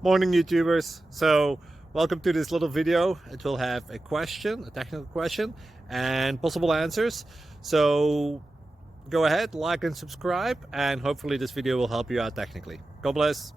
Morning YouTubers. So welcome to this little video. It will have a question, a technical question, and possible answers. So go ahead, like and subscribe, and hopefully this video will help you out technically. God bless.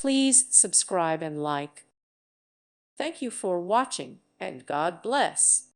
Please subscribe and like. Thank you for watching, and God bless.